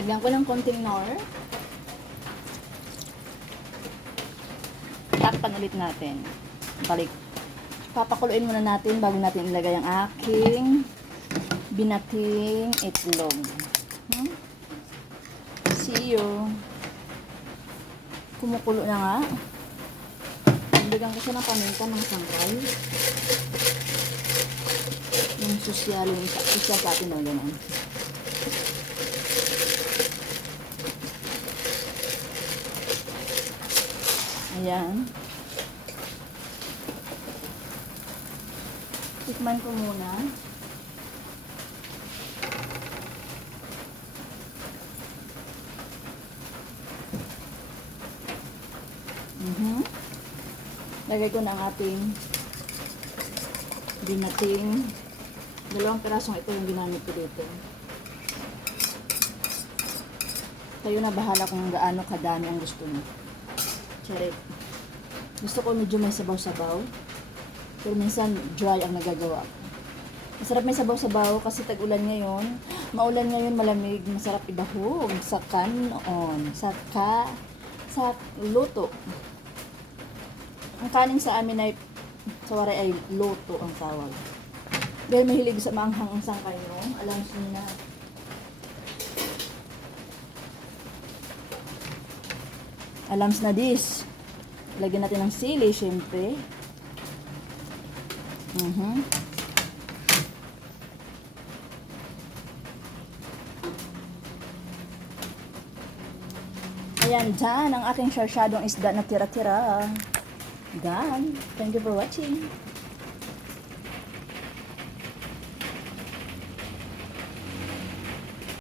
Lagyan ko ng konting nor. Takpan ulit natin. Balik. Papakuluin muna natin bago natin ilagay ang aking binating itlog. See you. Kumukulo na nga. Bigyan ko siya ng paminta ng sangkay. Yung sosyal sa atin na gano'n. Ayan. Tikman ko muna. Lagay ko na ang ating binating. 2 pirasong ito yung ginamit ko dito. Kayo na bahala kung gaano kadami ang gusto niyo. Charit. Gusto ko medyo may sabaw-sabaw. Pero minsan dry ang nagagawa ko. Masarap may sabaw-sabaw kasi tag-ulan ngayon. Maulan ngayon, malamig, masarap ibahog sa kanon, sa luto. Ang kanin sa amin ay sa waray ay luto ang tawag. Dahil mahilig sa maanghang ang sangkay nyo, alam nyo na. Alams na this. Lagyan natin ng sili, syempre. Ayan, dyan ang aking sarsyadong isda na tira-tira. Done. Thank you for watching.